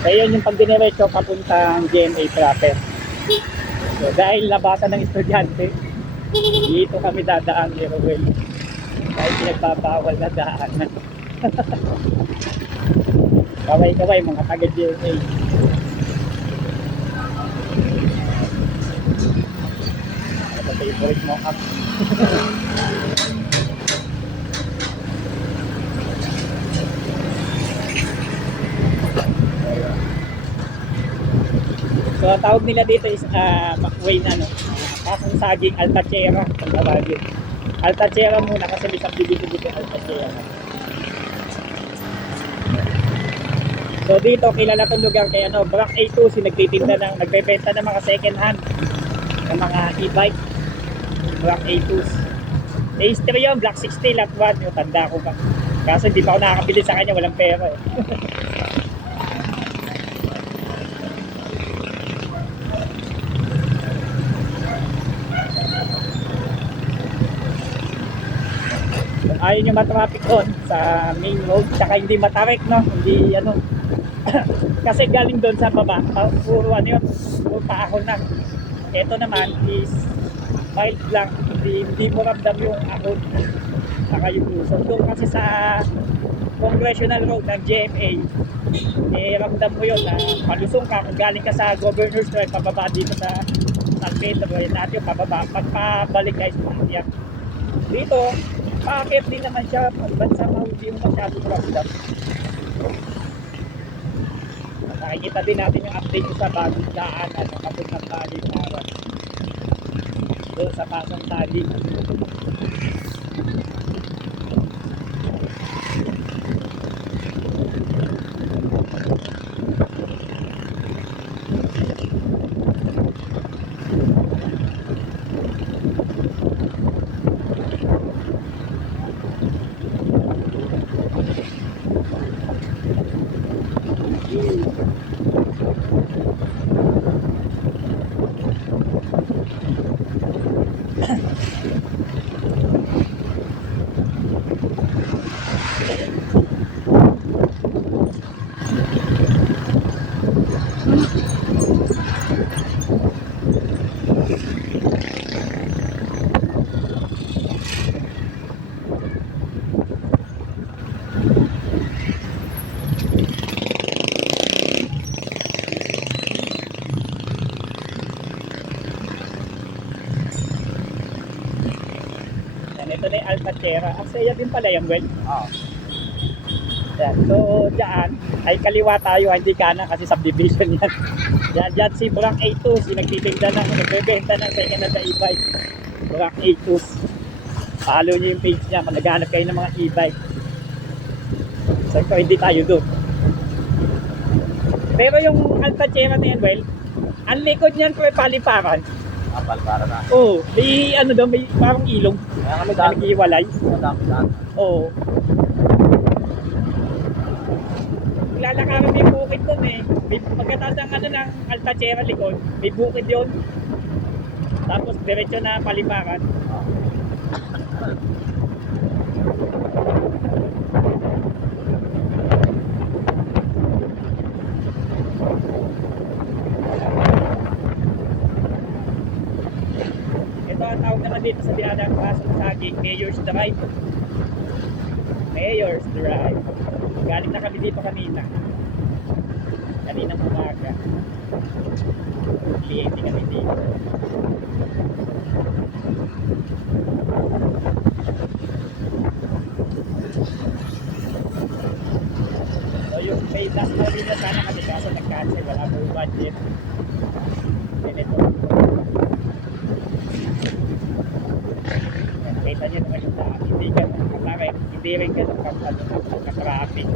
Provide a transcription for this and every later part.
Kaya yun yung pag diniretso papuntang GMA proper. So, dahil labasan ng estudyante, dito kami dadaan ni Rowel. Dahil pinagbabawal na daanan. Kaway-kaway mga taga-GMA. Ano ba favorite mo up? So, ang tawag nila dito is McWay na, no? Pasang saging Altachera. Ang tawagin. Altachera muna kasi may subdivision dito Altachera. So, dito kilala tong lugar kay ano, Block A2 si nagtitinda ng, nagbebenta ng mga second hand ng mga e-bike. Block A2. A3 yun, Block 60, lot 1. Yung tanda ko pa. Kasi hindi pa ako nakakabili sa kanya, walang pera eh. Ayaw nyo matraffic doon sa main road, tsaka hindi matarik, no? Hindi ano. Kasi galing doon sa baba, puro ano yun, puro paahon na. Ito naman is mild lang, hindi mo ramdam yung ahon saka yung usok. Doon kasi sa Congressional Road ng GMA, eh ramdam mo yun na malusong ka kung galing ka sa Governor's Drive pababa dito sa San Pedro, yun natin yung pababa, pagpabalik guys, pumatiyak. Dito, paakit din naman siya, bansa mahuli yung masyadong ramdam. Nakikita din natin yung update sa bagong daan at kapag nagbaling araw doon sa pasang tali. Ito na yung Altachera. Aksaya din pala yung well. Oo. Yan. So, dyan ay kaliwa tayo, hindi kanan kasi subdivision yan. Dyan si Block A2, si nagtitinda ng, nagbebenta ng second hand e-bike. Block A2. Follow nyo yung page niya kung naghanap kayo ng mga e-bike. So, hindi tayo doon. Pero yung Altachera na yan, well, ang likod niyan po ay paliparan. Palpara na. Oo, may ano daw, may parang ilong. Kaya kami Na nag-iwalay. daan. Oo. Lalakaran may bukid doon eh. May pagkataas ng ano ng Altachera likod, may bukid yun. Tapos diretso na paliparan. Ito ang tawag naman dito sa dinadaan pasok saging, Mayor's Drive. Mayor's Drive. Galing na kami dito kanina. Kaninang umaga. Kliyente kami dito. So yung may last na rin na sana kami kaso nag-cancel. Wala po budget. Ganito. Kita nyo naman yung daan. Hindi ganun katarik. Hindi rin ganun ka-traffic.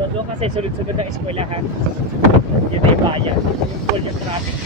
So doon kasi sunod-sunod ng eskwelahan. Yun ay bayan. Full yung traffic.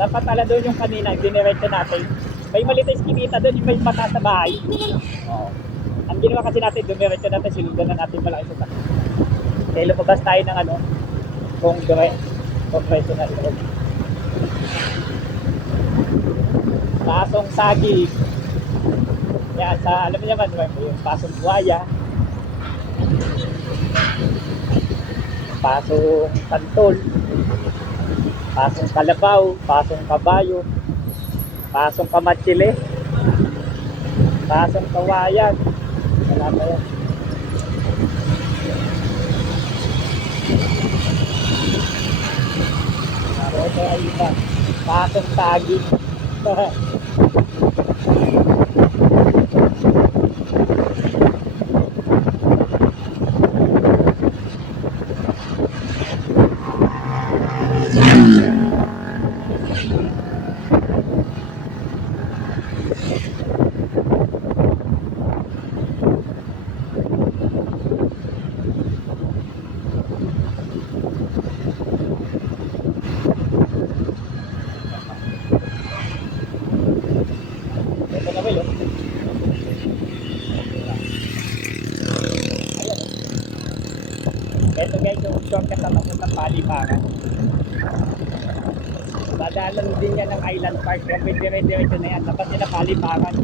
Dapat pala doon yung kanina, yung diniretso natin. May maliit na iskinita doon, yung may mata sa bahay. Oo. Ang ginawa kasi natin, dumiretso natin, sinugan na natin malaki sa sakit. Kaya lumabas tayo ng ano, congressional road. Pasong Sagi. Yan, sa, alam niyo naman, yung Pasong Buhaya. Pasong Santol. Pasong Kalabaw. Pasong Kabayo. Pasong Kamatsile. Pasong Kawayan. Wala pa yan. Ito ay iba. Pasong Tagi. Ito na ba yun? Ito guys, yung shortcut na papuntang Paliparan. Dadaanan din yan ng Island Park. Kaya may dire-diretso na yan. Dapat nila Paliparan.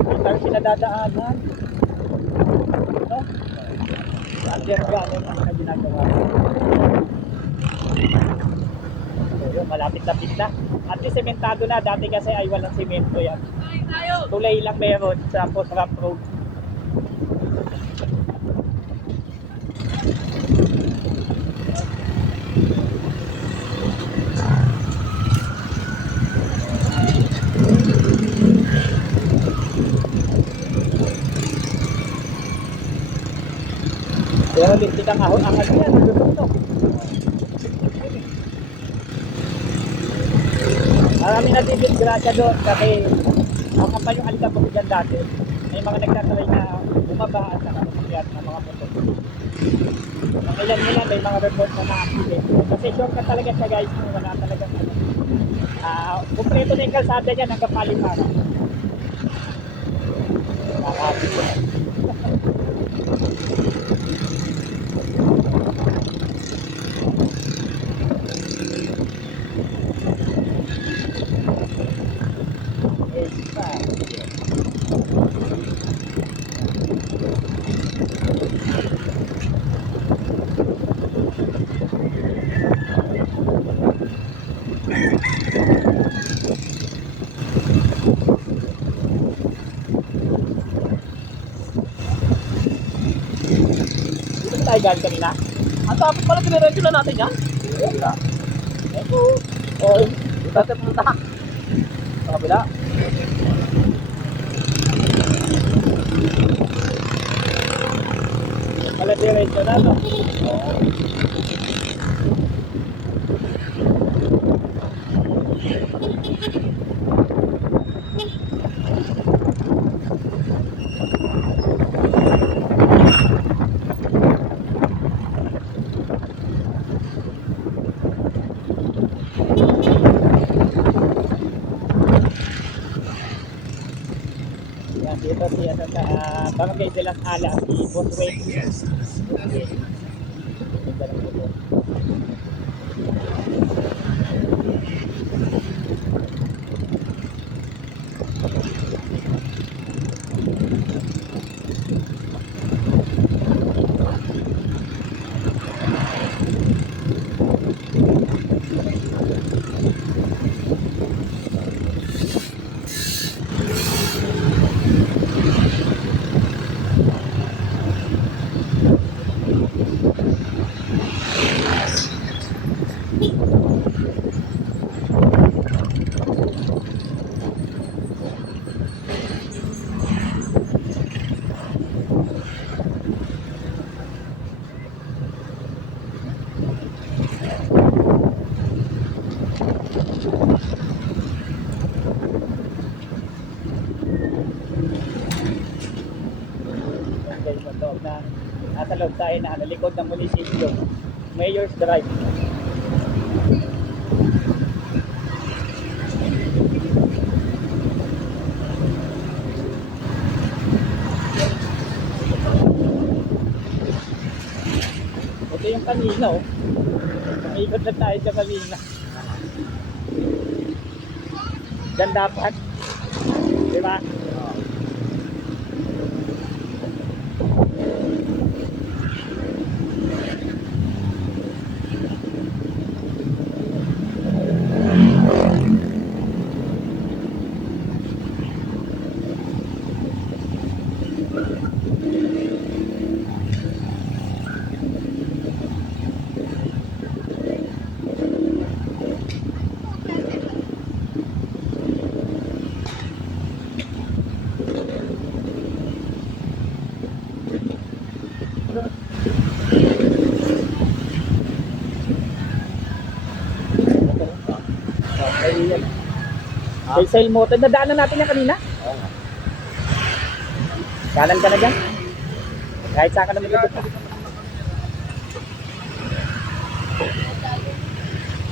Ito yung sila dadaanan. Ito. Underground ang ginagawa. So, yun, malapit-lapit na. At least sementado na. Dati kasi ay walang semento yan. Tulay lang meron sa post-ramp road. Pero lintik ang ahon ang ano yan, nagtutok. Marami na disgrasya doon kasi ang kampanya yung alikabok dyan dati. May mga nagtatry na bumaba at nakapakyat ng mga motor. Ang ilan may mga report na na-accident. Kasi shortcut talaga siya guys, wala talagang ano. Kumpleto na yung kalsada niya hanggang Paliparan. Nakakapit ko. Dito tayo galing kanina. Ang tapos pala diniretso na natin yan. Wala. Ito. Oh, Dito tayo pumunta. Sa kabila. pala diretso na no. Yan, dito si ano sa Barangay de las Alas, si Bosway. Okay. Ganda ng lugar. Yung guys, sa loob na nasa loob tayo na likod ng munisipyo. Mayor's Drive. Ito yung kanina oh. Umikot na tayo sa kanina. Diyan dapat. Di ba? Okay, yan. May sail motor. Nadaanan natin yan kanina. Oo nga. Kanan ka na dyan. Kahit saan ka naman dito.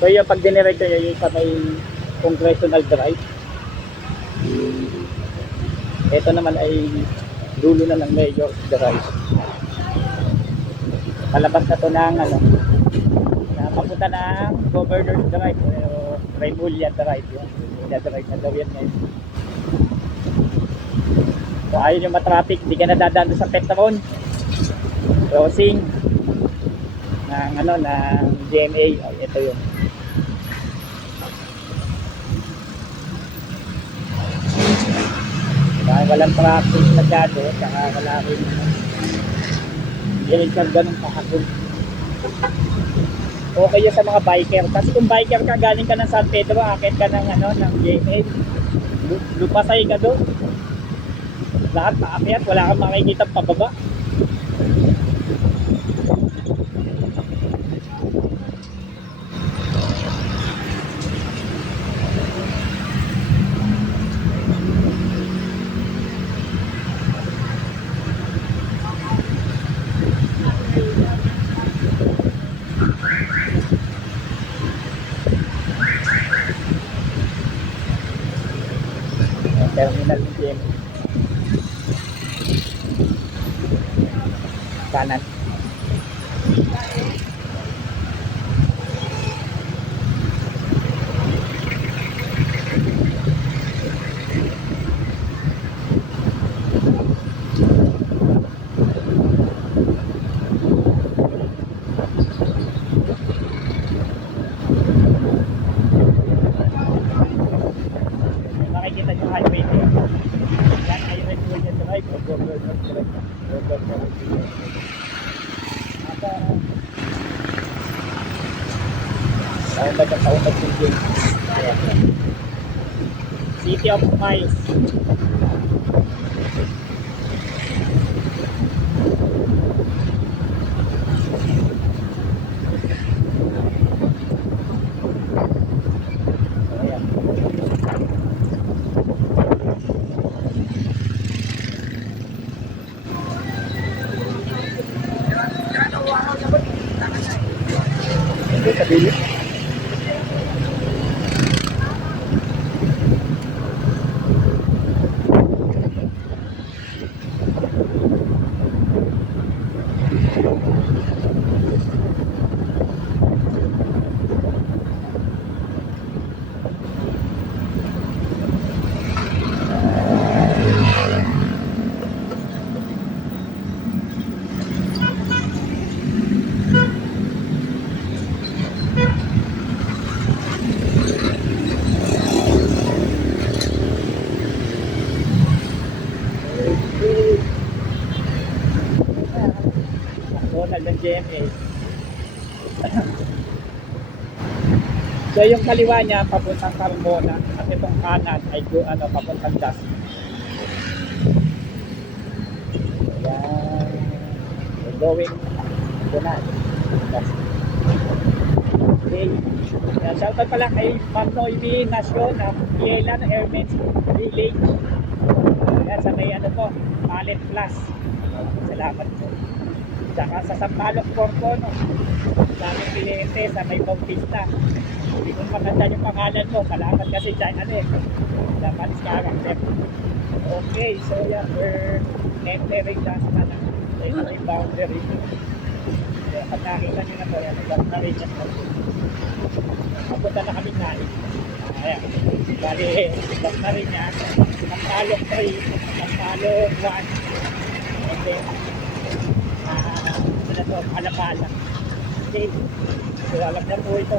So yung pag dinirecto nyo yung sa may congressional drive. Ito naman ay dulo na ng Mayor's Drive. Palabas na to ng ano, na papunta ng Governor's Drive o Remulla Drive yun. Remulla Drive na daw yan ngayon. So ayaw yung matraffic, di ka nadadaan doon sa Petron crossing ng ano, ng GMA. Ay, ito yun. Kaya walang traffic masyado, saka wala rin hindi rin siya ganun kahapon. Okay yun sa mga biker. Kasi kung biker ka, galing ka ng San Pedro, akit ka ng, ano, ng GMA, lupasay ka doon. Lahat paakyat, wala kang makikita pababa. Terminal ng GMA. Kanan. Makikita nyo highway dito. Yan ay Remulla Drive o Governor's Drive. Governor's Drive. Taumad ang taumad yung game. City of Miles. Ayan. Ito sa bilis. Donald ng GMA. So yung kaliwa niya papuntang Carmona at itong kanan ay ano, papuntang Das. Ayan. We're going to na. Das. Okay. Shoutout pala kay Ma'am Noemi Nasyon ng Pielan Airmen's Village. Ayan, sa may ano po, Pallet Plus. Salamat po. Tsaka sa Sampaloc Porcono. Daming kliyente sa may Bautista. Hindi ko matanda yung pangalan mo. Salamat kasi dyan, ano eh. Japanese character. Okay, so yeah, we're entering last na lang. Ito yung boundary. Yeah, pag nakita nyo na po yan, na rin yan. Mapunta na kami na. Ayan. Bali, last na rin yan. Sampaloc 3, Sampaloc 1. And then, sila to, Palapala. Okay. So, alam na po ito.